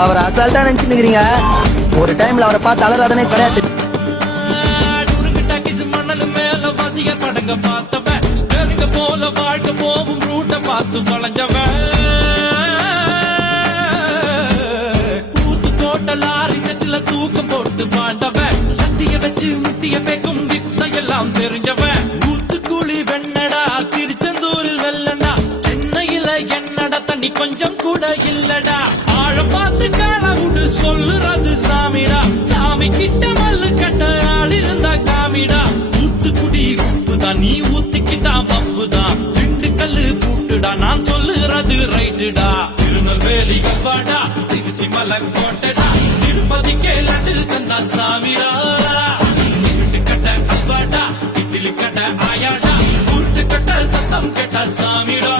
அவரை அசால்ட்டா நினைச்சுக்கிறீங்க. ஒரு டைம்ல அவரை பார்த்து அலறாதனே கிடையாது. மணல் மேல வதிய படங்க பார்த்தவன் நெருங்க போல வாழ்க்கை போகும் ரூட்ட பார்த்து வளைஞ்சவன் ஊத்து தோட்ட லாரி செட்டில தூக்கம் போட்டு வாழ்ந்தவன் சத்திய வச்சு முட்டிய பேக்கும் வித்தையெல்லாம் தெரிஞ்சவன் ஊத்துக்குழி வெண்ணடா திருச்செந்தூரில் வெள்ளடா சென்னையில என்னடா தண்ணி கொஞ்சம் கூட இல்லடா ஆழம் பார்த்து காலவுடு சொல்லுறது சாமிடா சாமி கிட்ட மல்லு கட்ட ஆள் இருந்தா காமிடா ஊத்துக்குடி உப்புதான் நீ ஊத்திக்கிட்டா மப்புதான் ரெண்டு கல்லு பூட்டுடா நான் சொல்லுறது ரைட்டுடா திருநெல்வேலி கல்வாடா திருச்சி மலை கோட்டைடா திருப்பதிக்கே லட்டு தந்தா சாமிடா இருட்டு கட்ட அல்வாடா இட்லி கட்ட ஆயாடா உருட்டு கட்ட சத்தம் கேட்டா சாமிடா